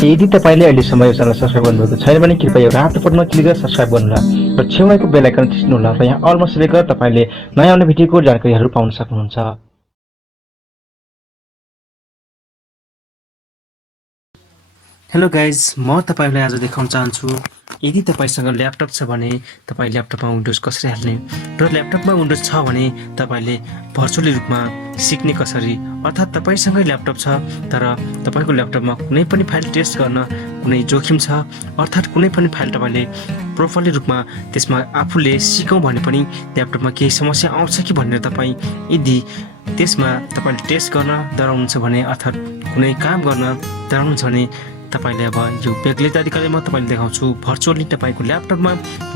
यदि तपाईँले अहिलेसम्म यो च्यानल सब्सक्राइब गर्नुभएको छैन भने कृपया यो रातो बटनमा क्लिक गरेर सब्सक्राइब गर्नुहोला र छेउमाको बेल आइकन थिच्नुहोला र यहाँ अलमा सेलेक्ट गरेर तपाईँले नयाँ आउने भिडियोको जानकारीहरू पाउन सक्नुहुन्छ। हेलो गाइज, म तपाईलाई आज देखाउन चाहन्छु यदि तपाईसँग ल्यापटप छ भने तपाई ल्यापटपमा विन्डोज कसरी हाल्ने र ल्यापटपमा विन्डोज छ भने तपाईले भर्चुअली रूपमा सिक्ने कसरी। अर्थात् तपाईसँगै ल्यापटप छ तर तपाईको ल्यापटपमा कुनै पनि फाइल टेस्ट गर्न कुनै जोखिम छ, अर्थात् कुनै पनि फाइल तपाईले प्रोपरली रूपमा त्यसमा आफूले सिकौं भने पनि ल्यापटपमा केही समस्या आउँछ कि भनेर तपाई यदि त्यसमा तपाईले टेस्ट गर्न डराउनुहुन्छ भने अर्थात् कुनै काम गर्न डराउनुहुन्छ भने तपाईले अब यो बेग्लै तरिकाले म तपाईले देखाउँछु। भर्चुअली तपाईको ल्यापटपमा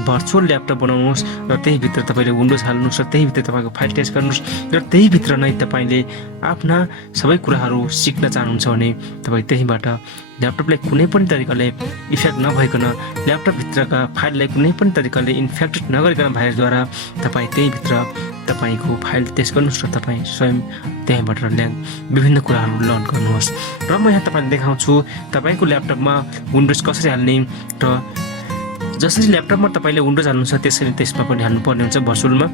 भर्चुअल ल्यापटप बनाउनुहोस् र त्यही भित्र तपाईले विन्डोज हाल्नुहोस् र त्यही भित्र तपाईको फाइल टेस्ट गर्नुहोस् र त्यही भित्र नै तपाईले आफ्ना सबै कुराहरू सिक्न चाहनुहुन्छ भने तपाई त्यहीबाट ल्यापटपलाई कुनै पनि तरिकाले इफेक्ट नभइकन ल्यापटप भित्रका फाइललाई कुनै पनि तरिकाले इन्फेक्ट नगरिकन भाइरसद्वारा तपाई त्यही भित्र तपाईको फाइल टेस्ट गर्नुहोस् र तपाई स्वयं त्यहीबाट विभिन्न कुराहरू लर्न गर्नुहोस्। र म यहाँ तपाईलाई देखाउँछु तपाईको ल्यापटपमा विन्डोज कसरी हाल्ने र जसरी ल्यापटपमा तपाईले विन्डोज हाल्नुहुन्छ त्यसरी त्यसमा पनि हाल्नुपर्ने हुन्छ भर्चुअलमा।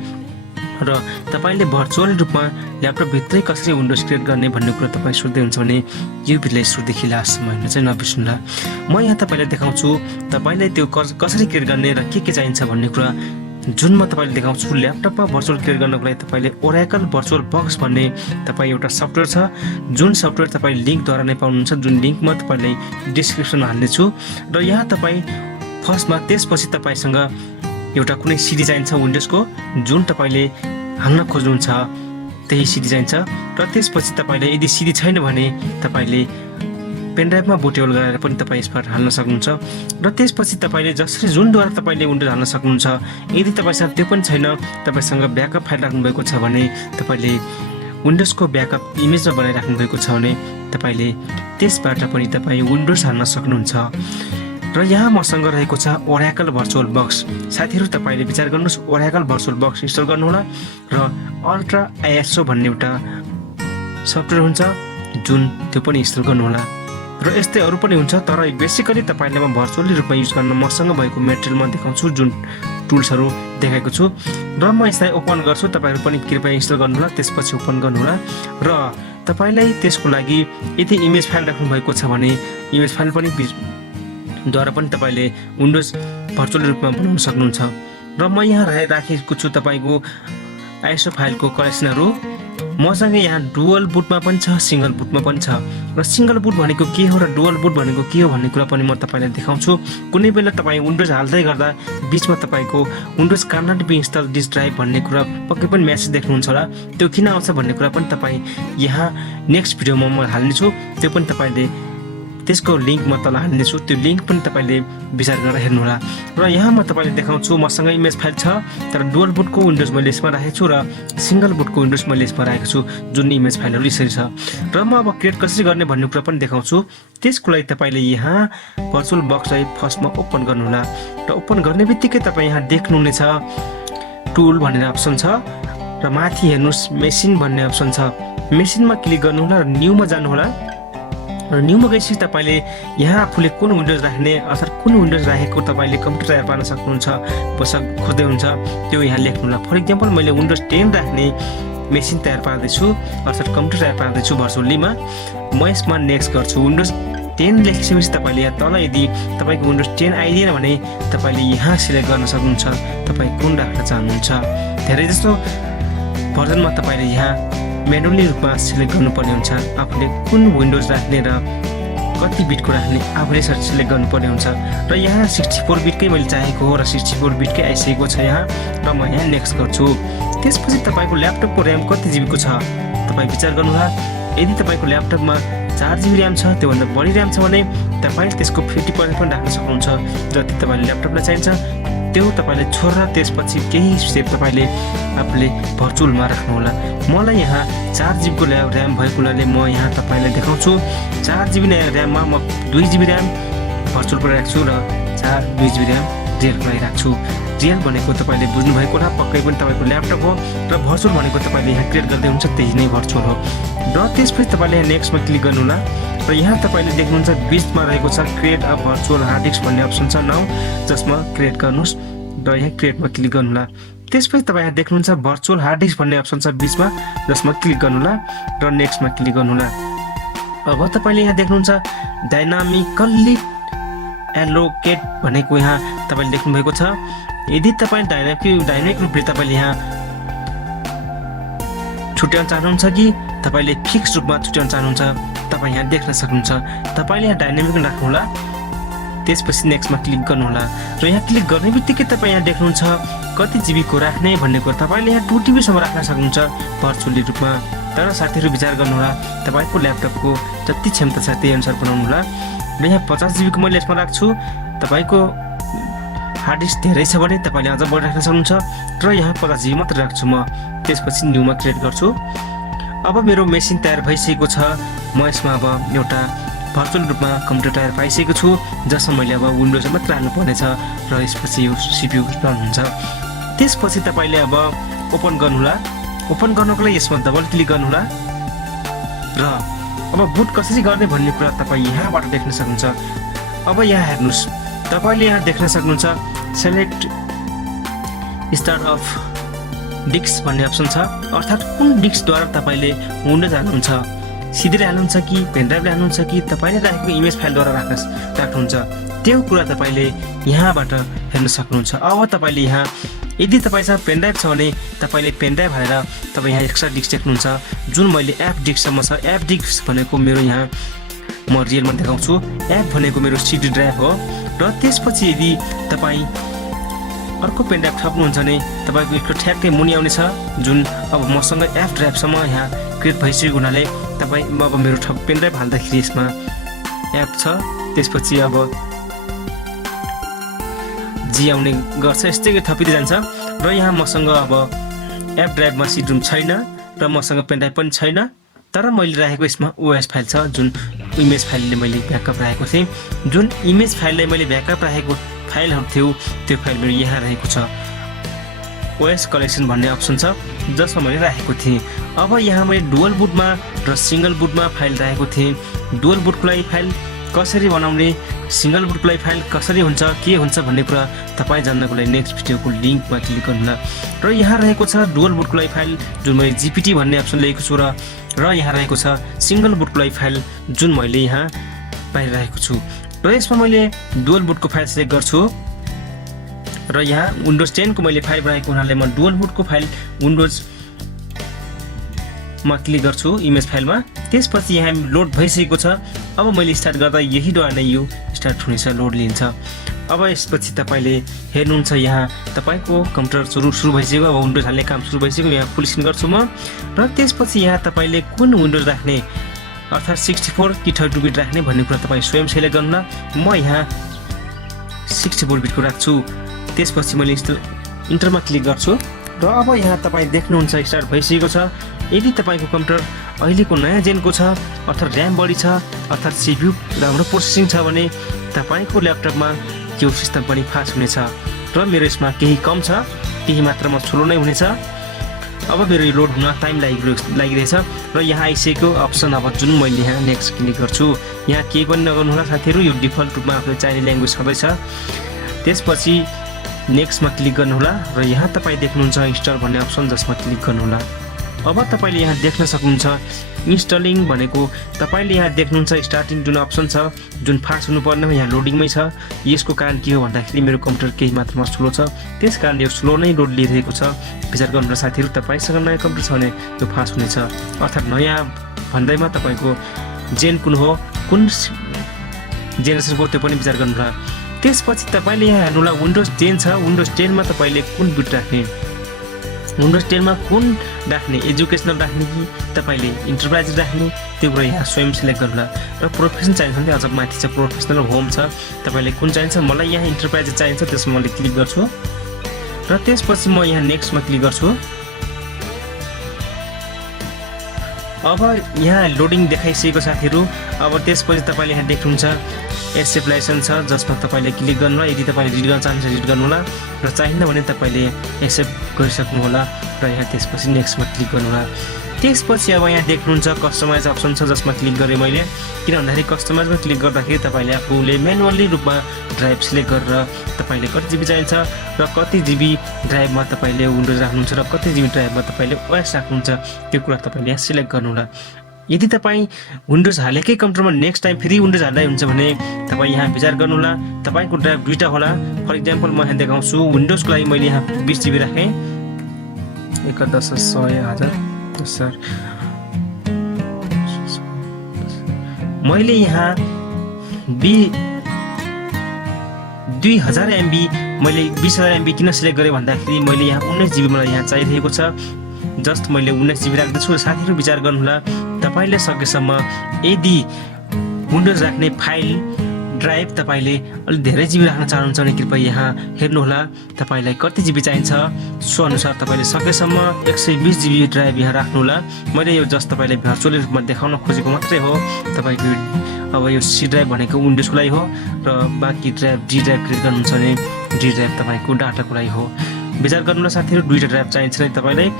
र तपाईले भर्चुअल रूपमा ल्यापटप भित्रै कसरी विन्डोज क्रिएट गर्ने भन्ने कुरा तपाई सोध्दै हुन्छ भने यो भिडियोलाई सुरुदेखि लास्टसम्म हेर्न चाहिँ नबिर्सनुहोला। म यहाँ तपाईलाई देखाउँछु तपाईलाई त्यो कसरी क्रिएट गर्ने र के चाहिन्छ भन्ने कुरा जुन म तपाईले देखाउँछु। ल्यापटपमा भर्चुअल क्रिएट गर्नको लागि तपाईले ओराकल भर्चुअल बक्स भन्ने तपाई एउटा सफ्टवेयर छ, जुन सफ्टवेयर तपाई लिंकद्वारा नै पाउनुहुन्छ, जुन लिंक म तपाईलाई डिस्क्रिप्सनमा हाल्नेछु। र यहाँ तपाई फर्स्टमा त्यसपछि तपाईसँग एउटा कुनै सिडी चाहिन्छ विन्डोजको जुन तपाईले हाल्न खोज्नुहुन्छ त्यही सिडी चाहिन्छ। र त्यसपछि तपाईले यदि सिडी छैन भने तपाईले पेनड्राइभमा बुटेबल गराएर पनि तपाई यसबाट हाल्न सक्नुहुन्छ। र त्यसपछि तपाईले जसरी जुनद्वारा तपाईले विन्डोज हाल्न सक्नुहुन्छ यदि तपाईसँग त्यो पनि छैन, तपाईसँग ब्याकअप फाइल राख्नु भएको छ भने तपाईले विन्डोजको ब्याकअप इमेजमा बनाइराख्नु भएको छ भने तपाईले त्यसबाट पनि तपाई विन्डोज हाल्न सक्नुहुन्छ। र यहाँ मसँग रहेको छ ओराकल भर्चुअल बक्स। साथीहरु तपाईले विचार गर्नुस् ओराकल भर्चुअल बक्स इन्स्टल गर्नुहोला र अल्ट्रा आइएसओ भन्ने एउटा सफ्टवेयर हुन्छ जुन त्यो पनि इन्स्टल गर्नुहोला। र यस्तै अरु पनि हुन्छ तर बेसिकली तपाईले म भर्चुअली रूपमा युज गर्न मसँग भएको मेटेरियलमा देखाउँछु जुन टुल्सहरु देखाएको छु। र म यसलाई ओपन गर्छु, तपाईहरु पनि कृपया इन्स्टल गर्नुहोला, त्यसपछि ओपन गर्नुहोला। र तपाईलाई त्यसको लागि यदि इमेज फाइल राख्नु भएको छ भने इमेज फाइल पनि द्वारा पनि तपाईले विन्डोज भर्चुअल रूपमा बनाउन सक्नुहुन्छ। र म यहाँ राखेको छु तपाईको आइएसओ फाइलको कलेक्सनहरु। मसँग यहाँ डुअल बुटमा पनि छ, सिंगल बुटमा पनि छ। र सिंगल बुट भनेको के हो र डुअल बुट भनेको के हो भन्ने कुरा पनि म तपाईलाई देखाउँछु। कुनै बेला तपाई विन्डोज हाल्दै गर्दा बीचमा तपाईको windows cannot be installed this drive भन्ने कुरा पक्कै पनि मेसेज देख्नुहुन्छ होला, त्यो किन आउँछ भन्ने कुरा पनि तपाई यहाँ नेक्स्ट भिडियोमा म हाल्ने छु, त्यो पनि तपाईले त्यसको लिंक म तल हाल्ने छु, त्यो लिंक पनि तपाईले विचार गरेर हेर्नु होला। र यहाँ म तपाईलाई देखाउँछु मसँग इमेज फाइल छ तर डुअल बुटको विन्डोज मैले यसमा राखेको छु र सिंगल बुटको विन्डोज मैले यसमा राखेको छु जुन इमेज फाइलहरु यसरी छ। र म अब क्रिएट कसरी गर्ने भन्ने कुरा पनि देखाउँछु। त्यसको लागि तपाईले यहाँ भर्चुअल बक्सलाई फर्स्टमा ओपन गर्नु होला र ओपन गर्नेबित्तिकै तपाई यहाँ देख्नुहुने छ टुल भन्ने अप्सन छ र माथि हेर्नुस् मेसिन भन्ने अप्सन छ। मेसिनमा क्लिक गर्नु होला र न्यूमा जानु होला। र न्यूमा गएपछि तपाईले यहाँ आफूले कुन विन्डोज राख्ने अर्थात् कुन विन्डोज राखेको तपाईले कम्प्युटर तयार पार्न सक्नुहुन्छ खोज्दै हुन्छ त्यो यहाँ लेख्नु होला। फर एक्जाम्पल मैले विन्डोज 10 राख्ने मेसिन तयार पार्दै छु अर्थात् कम्प्युटर तयार पार्दै छु भर्चुअलीमा। म यसमा नेक्स्ट गर्छु। विन्डोज 10 लेखिसकेपछि तपाईले यहाँ तल यदि तपाईको विन्डोज 10 आइदिएन भने तपाईले यहाँ सिलेक्ट गर्न सक्नुहुन्छ तपाई कुन राख्न चाहनुहुन्छ। धेरै जस्तो भर्जनमा तपाईले यहाँ म्यानुअली रूपमा सिलेक्ट गर्नुपर्ने हुन्छ आफूले कुन विन्डोज राख्ने र कति बिटको राख्ने आफूले सिलेक्ट गर्नुपर्ने हुन्छ। र यहाँ 64 बिटकै मैले चाहेको हो र 64 बिटकै आइसकेको छ यहाँ र म यहाँ नेक्स्ट गर्छु। त्यसपछि तपाईको ल्यापटपको र्याम कति जिबीको छ तपाई विचार गर्नुहोला। यदि तपाईको ल्यापटपमा 4 जिबी र्याम छ त्योभन्दा बढी र्याम छ भने तपाईले त्यसको 50% पनि राख्न सक्नुहुन्छ। जति तपाईले ल्यापटपलाई चाहिन्छ त्यो तपाईले छोडेर त्यसपछि केही स्टेप तपाईले आफूले भर्चुअलमा राख्नु होला। मलाई यहाँ 4 जिबी को र्याम भएको हुनाले म यहाँ तपाईलाई देखाउँछु। 4 जिबी र्याममा म 2 जिबी र्याम भर्चुअलको राख्छु र 2 जिबी र्याम रियलको लागि राख्छु। रियल भनेको तपाईले बुझ्नु भएको होला, पक्कै पनि तपाईको ल्यापटप हो र भर्चुअल भनेको तपाईले यहाँ क्रिएट गर्दै हुन्छ त्यही नै भर्चुअल हो। र त्यसपछि तपाईले यहाँ नेक्स्टमा क्लिक गर्नु होला र र यहाँ तपाईँले देख्नुहुन्छ बिचमा रहेको छ create a virtual hard disk भन्ने अप्सन छ नाउ, जसमा क्रिएट गर्नुहोस् र यहाँ क्रिएटमा क्लिक गर्नुहोला। त्यसपछि तपाईँ यहाँ देख्नुहुन्छ भर्चुअल हार्ड डिस्क भन्ने अप्सन छ बिचमा, जसमा क्लिक गर्नुहोला र नेक्स्टमा क्लिक गर्नुहोला। अब तपाईँले यहाँ देख्नुहुन्छ डाइनामिकल्ली एलोकेट भनेको यहाँ तपाईँले देख्नुभएको छ। यदि तपाईँ डाइनामिक रूपले तपाईँले यहाँ छुट्याउन चाहनुहुन्छ कि तपाईँले फिक्स रूपमा छुट्याउन चाहनुहुन्छ, तपाईँ यहाँ देख्न सक्नुहुन्छ। तपाईँले यहाँ डाइनामिक राख्नुहोला, त्यसपछि नेक्स्टमा क्लिक गर्नुहोला र यहाँ क्लिक गर्ने बित्तिकै तपाईँ यहाँ देख्नुहुन्छ कति जिबीको राख्ने भन्ने कुरा। तपाईँले यहाँ 2 TB सम्म राख्न सक्नुहुन्छ भर्चुअली रूपमा। तर साथीहरू विचार गर्नुहोला, तपाईँको ल्यापटपको जति क्षमता छ त्यही अनुसार बनाउनुहोला। र यहाँ 50 GB को मैले यसमा राख्छु। तपाईँको हार्ड डिस्क धेरै छ भने तपाईँले अझ बढी राख्न सक्नुहुन्छ र यहाँ 50 GB मात्र राख्छु म। त्यसपछि न्यूमा क्रिएट गर्छु। अब मेरो मेसिन तयार भइसकेको छ। म यसमा अब एउटा भर्चुअल रूपमा कम्प्युटर तयार पाइसकेको छु, जसमा मैले अब विन्डोज मात्र हाल्नु पर्नेछ र यसपछि यो CPU रन हुन्छ। त्यसपछि तपाईँले अब ओपन गर्नुहोला। ओपन गर्नको लागि यसमा डबल क्लिक गर्नुहोला र अब बुट कसरी गर्ने भन्ने कुरा तपाईँ यहाँबाट देख्न सक्नुहुन्छ। अब यहाँ हेर्नुहोस्, तपाईँले यहाँ देख्न सक्नुहुन्छ सेलेक्ट स्टार्ट अफ डिस्क भन्ने अप्सन छ, अर्थात् कुन डिस्कद्वारा तपाईँले विन्डोज हाल्नुहुन्छ, सिधै हाल्नुहुन्छ कि पेनड्राइभले हाल्नुहुन्छ कि तपाईँले राखेको इमेज फाइलद्वारा राख्नुहुन्छ, त्यो कुरा तपाईँले यहाँबाट हेर्न सक्नुहुन्छ। अब तपाईँले यहाँ यदि तपाईँसँग पेनड्राइभ छ भने तपाईँले पेनड्राइभ हालेर तपाईँ यहाँ एक्स्ट्रा डिस्क देख्नुहुन्छ, जुन मैले एप डिस्कसम्म छ। एप डिस्क भनेको मेरो यहाँ म रियलमा देखाउँछु। एप भनेको मेरो CD ड्राइभ हो। र त्यसपछि यदि तपाईँ अर्को पेनड्राइभ थप्नुहुन्छ भने तपाईँको एक ठ्याक्कै मुनि आउने छ, जुन अब मसँग एप ड्राइभसम्म यहाँ क्रिएट भइसकेको हुनाले तपाईँ अब मेरो पेनड्राइभ हाल्दाखेरि यसमा एप छ, त्यसपछि अब जी आउने गर्छ, यस्तै थपिँदै जान्छ। र यहाँ मसँग अब एप ड्राइभमा सिड रुम छैन र मसँग पेनड्राइभ पनि छैन, तर मैले राखेको यसमा OS फाइल छ, जुन इमेज फाइलले मैले ब्याकअप राखेको थिएँ। जुन इमेज फाइललाई मैले ब्याकअप राखेको फाइलहरू थियो त्यो फाइल मेरो यहाँ रहेको छ। OS कलेक्सन भन्ने अप्सन छ, जसमा मैले राखेको थिएँ। अब यहाँ मैले डुअल बुटमा र सिङ्गल बुटमा फाइल राखेको थिएँ। डुअल बुटको लागि फाइल कसरी बनाउने, सिङ्गल बुटको लागि फाइल कसरी हुन्छ, के हुन्छ भन्ने कुरा तपाईँ जान्नको लागि नेक्स्ट भिडियोको लिङ्कमा क्लिक गर्नुहोला। र यहाँ रहेको छ डुअल बुटको लागि फाइल, जुन मैले GPT भन्ने अप्सन लिएको छु, र यहाँ रहेको छ सिङ्गल बुटको लागि फाइल, जुन मैले यहाँ पाइरहेको छु। र यसमा मैले डुअल बुटको फाइल सिलेक्ट गर्छु र यहाँ विन्डोज 10 को मैले फाइल बनाएको हुनाले म डुअल बुटको फाइल विन्डोजमा क्लिक गर्छु इमेज फाइलमा। त्यसपछि यहाँ लोड भइसकेको छ। अब मैले स्टार्ट गर्दा यहीद्वारा नै यो स्टार्ट हुनेछ, लोड लिन्छ। अब यसपछि तपाईँले हेर्नुहुन्छ यहाँ तपाईँको कम्प्युटर सुरु भइसक्यो। अब विन्डोज हाल्ने काम सुरु भइसक्यो। यहाँ फुल स्क्रिन गर्छु म। र त्यसपछि यहाँ तपाईँले कुन विन्डोज राख्ने, अर्थात् 64 कि 32 बिट राख्ने भन्ने कुरा तपाईँ स्वयं सिलेक्ट गर्नुहोला। म यहाँ 64 बिटको राख्छु। त्यसपछि मैले इन्टरमा क्लिक गर्छु र अब यहाँ तपाईँ देख्नुहुन्छ स्टार्ट भइसकेको छ। यदि तपाईँको कम्प्युटर अहिलेको नयाँ जेनको छ, अर्थात् ऱ्याम बढी छ, अर्थात् CPU राम्रो प्रोसेसिङ छ भने तपाईँको ल्यापटपमा त्यो सिस्टम पनि फास्ट हुनेछ। र मेरो यसमा केही कम छ, केही मात्रामा स्लो नै हुनेछ। अब मेरो यो लोड हुन टाइम लागिरहेछ र यहाँ आइसकेको अप्सन अब जुन मैले यहाँ नेक्स्ट क्लिक गर्छु। यहाँ केही पनि नगर्नु होला साथीहरू, यो डिफल्ट रूपमा आफ्नो चाहिने ल्याङ्ग्वेज छँदैछ। त्यसपछि नेक्स्टमा क्लिक गर्नुहोला र यहाँ तपाईँ देख्नुहुन्छ इन्स्टल भन्ने अप्सन, जसमा क्लिक गर्नुहोला। अब तपाईँले यहाँ देख्न सक्नुहुन्छ इन्स्टलिङ भनेको, तपाईँले यहाँ देख्नुहुन्छ स्टार्टिङ जुन अप्सन छ, जुन फास्ट हुनुपर्ने हो, यहाँ लोडिङमै छ। यसको कारण के हो भन्दाखेरि मेरो कम्प्युटर केही मात्रामा स्लो छ, त्यस कारण यो स्लो नै लोड लिइरहेको छ। विचार गर्नुहोला साथीहरू, तपाईँसँग नयाँ कम्प्युटर छ भने यो फास्ट हुनेछ। अर्थात् नयाँ भन्दैमा तपाईँको जेन कुन हो, कुन जेनेरेसनको त्यो पनि विचार गर्नुहोला। त्यसपछि तपाईँले यहाँ हेर्नुहोला विन्डोज 10 छ। विन्डोज 10 मा तपाईँले कुन बुट राख्ने, विन्डोज 10 मा कुन राख्ने, एजुकेसनल राख्ने कि तपाईँले इन्टरप्राइज राख्ने, त्यो कुरा यहाँ स्वयं सिलेक्ट गर्नुहोला। र प्रोफेसन चाहिन्छ भने अझ माथि छ प्रोफेसनल होम छ, तपाईँले कुन चाहिन्छ। मलाई यहाँ इन्टरप्राइज चाहिन्छ, त्यसमा मैले क्लिक गर्छु र त्यसपछि म यहाँ नेक्स्टमा क्लिक गर्छु। अब यहाँ लोडिङ देखाइसकेको साथीहरू। अब त्यसपछि तपाईँले यहाँ देख्नुहुन्छ एक्सेप्ट लाइसेन्स छ, जसमा तपाईँले क्लिक गर्नुहोला। यदि तपाईँले रिड गर्न चाहनुहुन्छ रिड गर्नुहोला, र चाहिन्न भने तपाईँले एक्सेप्ट गरिसक्नुहोला र यहाँ त्यसपछि नेक्स्टमा क्लिक गर्नुहोला। त्यसपछि अब यहाँ देख्नुहुन्छ कस्टमाइज अप्सन छ जसमा क्लिक गरेँ मैले। किन भन्दाखेरि कस्टमाइजमा क्लिक गर्दाखेरि तपाईँले आफूले म्यानुअली रूपमा ड्राइभ सिलेक्ट गरेर तपाईँले कति जिबी चाहिन्छ र कति जिबी ड्राइभमा तपाईँले विन्डोज राख्नुहुन्छ र कति जिबी ड्राइभमा तपाईँले ओएस राख्नुहुन्छ त्यो कुरा तपाईँले यहाँ सिलेक्ट गर्नुहोला। यदि तपाईँ विन्डोज हालेकै कम्प्युटरमा नेक्स्ट टाइम फेरि विन्डोज हाल्दै हुन्छ भने तपाईँ यहाँ विचार गर्नुहोला। तपाईँको ड्राइभ दुईवटा होला। फर इक्जाम्पल म यहाँ देखाउँछु विन्डोजको लागि मैले यहाँ 20 जिबी राखेँ। 1 10 100 1000 सर मैले यहाँ 2000 MB मैले 20000 MB किन सिलेक्ट गरेँ भन्दाखेरि मैले यहाँ 19 जिबी मलाई यहाँ चाहिरहेको छ। जस्ट मैले 19 जिबी राख्दैछु र साथीहरू विचार गर्नुहोला। तपाईँले सकेसम्म यदि विन्डोज राख्ने फाइल ड्राइभ तपाईँले अलिक धेरै जिबी राख्न चाहनुहुन्छ भने कृपया यहाँ हेर्नुहोला तपाईँलाई कति जिबी चाहिन्छ। सो अनुसार तपाईँले सकेसम्म 120 जिबी ड्राइभ यहाँ राख्नुहोला। मैले यो जस्ट तपाईँलाई भर्चुअल रूपमा देखाउन खोजेको मात्रै हो। तपाईँको अब यो सी ड्राइभ भनेको विन्डोजको लागि हो र बाँकी ड्राइभ डी ड्राइभ क्रिएट गर्नुहुन्छ भने डी ड्राइभ तपाईँको डाटाको लागि हो। विचार गर्नुहोला साथीहरू, 2टा ड्राइभ चाहिन्छ नै तपाईँलाई।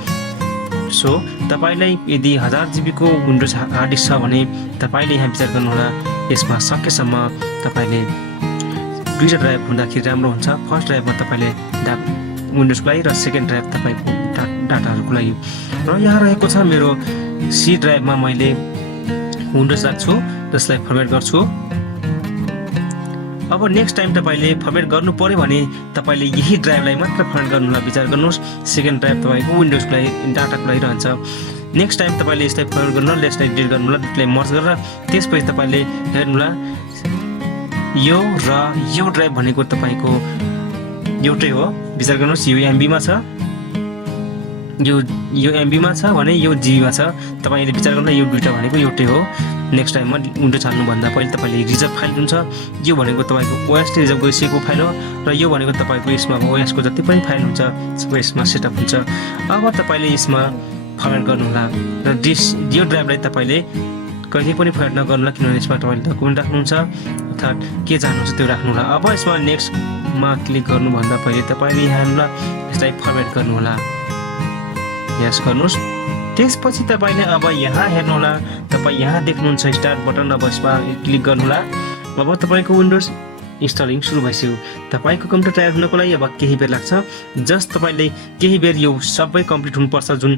सो तपाईँलाई यदि 1000 जिबीको विन्डोज हार्ड डिस्क छ भने तपाईँले यहाँ विचार गर्नुहोला यसमा सकेसम्म तपाईँले 2टा ड्राइभ हुँदाखेरि राम्रो हुन्छ। फर्स्ट ड्राइभमा तपाईँले विन्डोजको लागि र सेकेन्ड ड्राइभ तपाईँको डाटाहरूको लागि। र यहाँ रहेको छ मेरो सी ड्राइभमा मैले विन्डोज राख्छु जसलाई फर्मेट गर्छु। अब नेक्स्ट टाइम तपाईँले फर्मेट गर्नु पर्यो भने तपाईँले यही ड्राइभलाई मात्र फर्मेट गर्नुहोला। विचार गर्नुहोस् सेकेन्ड ड्राइभ तपाईँको विन्डोजको लागि डाटाको लागि रहन्छ। नेक्स्ट टाइम तपाईँले यसलाई फर्मेट गर्नुहोला, यसलाई डिलिट गर्नुहोला, यसलाई मर्ज गरेर त्यसपछि तपाईँले हेर्नुहोला यो र यो ड्राइभ भनेको तपाईँको एउटै हो। विचार गर्नुहोस् यो एमबीमा छ, यो एमबीमा छ भने यो जिबीमा छ। तपाईँले विचार गर्नु यो दुईवटा भनेको एउटै हो। नेक्स्ट टाइममा विन्डोज हाल्नुभन्दा पहिले तपाईँले रिजर्भ फाइल हुन्छ। यो भनेको तपाईँको ओएसले रिजर्भ गरिसकेको फाइल हो र यो भनेको तपाईँको यसमा ओएसको जति पनि फाइल हुन्छ सबै यसमा सेटअप हुन्छ। अब तपाईँले यसमा फर्मेट गर्नुहोला र यो ड्राइभलाई तपाईँले कहिले पनि फर्मेट नगर्नुहोला किनभने यसमा तपाईँले डकुमेन्ट राख्नुहुन्छ अर्थात् के चाहनुहुन्छ त्यो राख्नुहोला। अब यसमा नेक्स्टमा क्लिक गर्नुभन्दा पहिले तपाईँले यहाँ यसलाई फर्मेट गर्नुहोला, यस गर्नुहोस्। त्यसपछि तपाईँले अब यहाँ हेर्नुहोला, तपाईँ यहाँ देख्नुहुन्छ स्टार्ट बटन। अब यसमा क्लिक गर्नुहोला। अब तपाईँको विन्डोज इन्स्टलिङ सुरु भइसक्यो। तपाईँको कम्प्युटर तयार हुनको लागि अब केही बेर लाग्छ। जस्ट तपाईँले केही बेर यो सबै कम्प्लिट हुनुपर्छ। जुन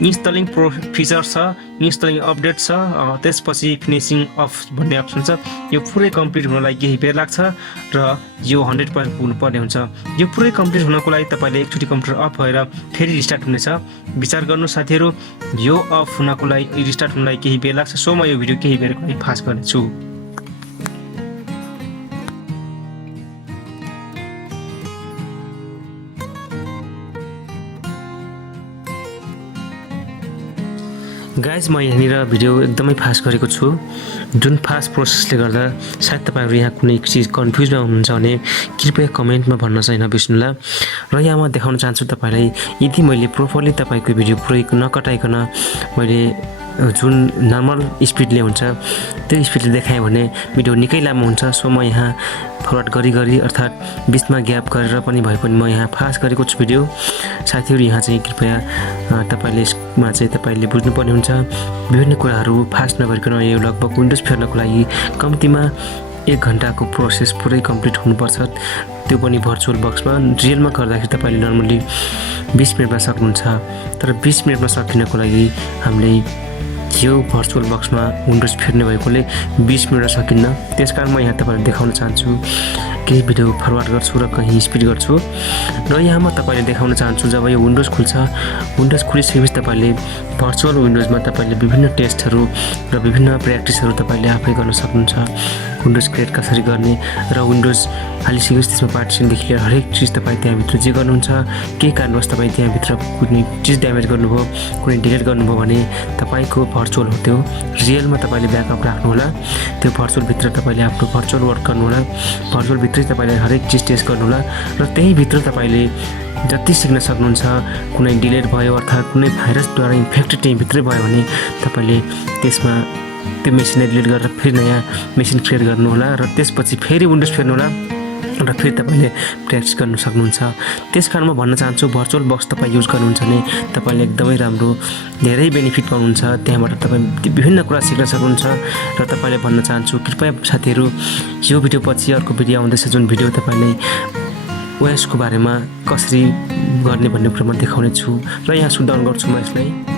इन्स्टलिङ फिचर छ, इन्स्टलिङ अपडेट छ, त्यसपछि फिनिसिङ अफ भन्ने अप्सन छ, यो पुरै कम्प्लिट हुनलाई केही बेर लाग्छ र यो 100% हुनुपर्ने हुन्छ। यो पुरै कम्प्लिट हुनको लागि तपाईँले एकचोटि कम्प्युटर अफ भएर फेरि रिस्टार्ट हुनेछ। विचार गर्नु साथीहरू, यो अफ हुनको लागि रिस्टार्ट हुनलाई केही बेर लाग्छ। सो म यो भिडियो केही बेरको लागि फास्ट गर्नेछु। गाइज म यहाँनिर भिडियो एकदमै फास्ट गरेको छु। जुन फास्ट प्रोसेसले गर्दा सायद तपाईँहरू यहाँ कुनै चिज कन्फ्युजमा हुनुहुन्छ भने कृपया कमेन्टमा भन्न चाहिँ नबिर्सनुहोला। र यहाँ म देखाउन चाहन्छु तपाईँलाई, यदि मैले प्रोपरली तपाईँको भिडियो पुरै नकटाइकन मैले जुन नर्मल स्पिडले हुन्छ त्यो स्पिडले देखाएँ भने भिडियो निकै लामो हुन्छ। सो म यहाँ फरवर्ड गरी अर्थात् बिचमा ग्याप गरेर पनि भए पनि म यहाँ फास्ट गरेको छु भिडियो। साथीहरू यहाँ चाहिँ कृपया तपाईँले बुझ्नुपर्ने हुन्छ। विभिन्न कुराहरू फास्ट नगरिकन यो लगभग विन्डोज फेर्नको लागि कम्तीमा 1 घन्टाको प्रोसेस पुरै कम्प्लिट हुनुपर्छ, त्यो पनि भर्चुअल बक्समा। रियलमा गर्दाखेरि तपाईँले नर्मली 20 मिनटमा सक्नुहुन्छ, तर 20 मिनटमा सकिनको लागि हामीले यो भर्चुअल बक्समा विन्डोज फेर्ने भएकोले 20 मिनट सकिन्न। त्यसकारण म यहाँ तपाईँलाई देखाउन चाहन्छु, केही भिडियो फरवर्ड गर्छु र कहीँ स्पिड गर्छु। र यहाँ म तपाईँले देखाउन चाहन्छु, जब यो विन्डोज खुल्छ, विन्डोज खुलिसकेपछि तपाईँले भर्चुअल विन्डोजमा तपाईँले विभिन्न टेस्टहरू र विभिन्न प्र्याक्टिसहरू तपाईँले आफै गर्न सक्नुहुन्छ। विन्डोज क्रिएट कसरी गर्ने र विन्डोज हालिसकेपछि त्यसमा पार्टिसनदेखि लिएर हरेक चिज तपाईँ त्यहाँभित्र जे गर्नुहुन्छ, के कारणवश तपाईँ त्यहाँभित्र कुनै चिज ड्यामेज गर्नुभयो, कुनै डिलिट गर्नुभयो भने तपाईँको भर्चुअल हो त्यो। रियलमा तपाईँले ब्याकअप राख्नुहोला। त्यो भर्चुअलभित्र तपाईँले आफ्नो भर्चुअल वर्क गर्नुहोला। भर्चुअलभित्रै तपाईँले हरेक चिज टेस्ट गर्नुहोला र त्यहीभित्र तपाईँले जति सिक्न सक्नुहुन्छ। कुनै डिलिट भयो अर्थात् कुनै भाइरसद्वारा इन्फेक्टेड त्यहीँभित्रै भयो भने तपाईँले त्यसमा त्यो मेसिनलाई डिलिट गरेर फेरि नयाँ मेसिन क्रिएट गर्नुहोला र त्यसपछि फेरि विन्डोज फेर्नुहोला र फेरि तपाईँले प्र्याक्टिस गर्नु सक्नुहुन्छ। त्यस कारण म भन्न चाहन्छु भर्चुअल बक्स तपाईँ युज गर्नुहुन्छ भने तपाईँले एकदमै राम्रो धेरै बेनिफिट पाउनुहुन्छ। त्यहाँबाट तपाईँ विभिन्न कुरा सिक्न सक्नुहुन्छ। र तपाईँले भन्न चाहन्छु कृपया साथीहरू यो भिडियो पछि अर्को भिडियो आउँदैछ जुन भिडियो तपाईँले ओएसको बारेमा कसरी गर्ने भन्ने कुरा म देखाउने छु र यहाँ सुडाउन गर्छु म यसलाई।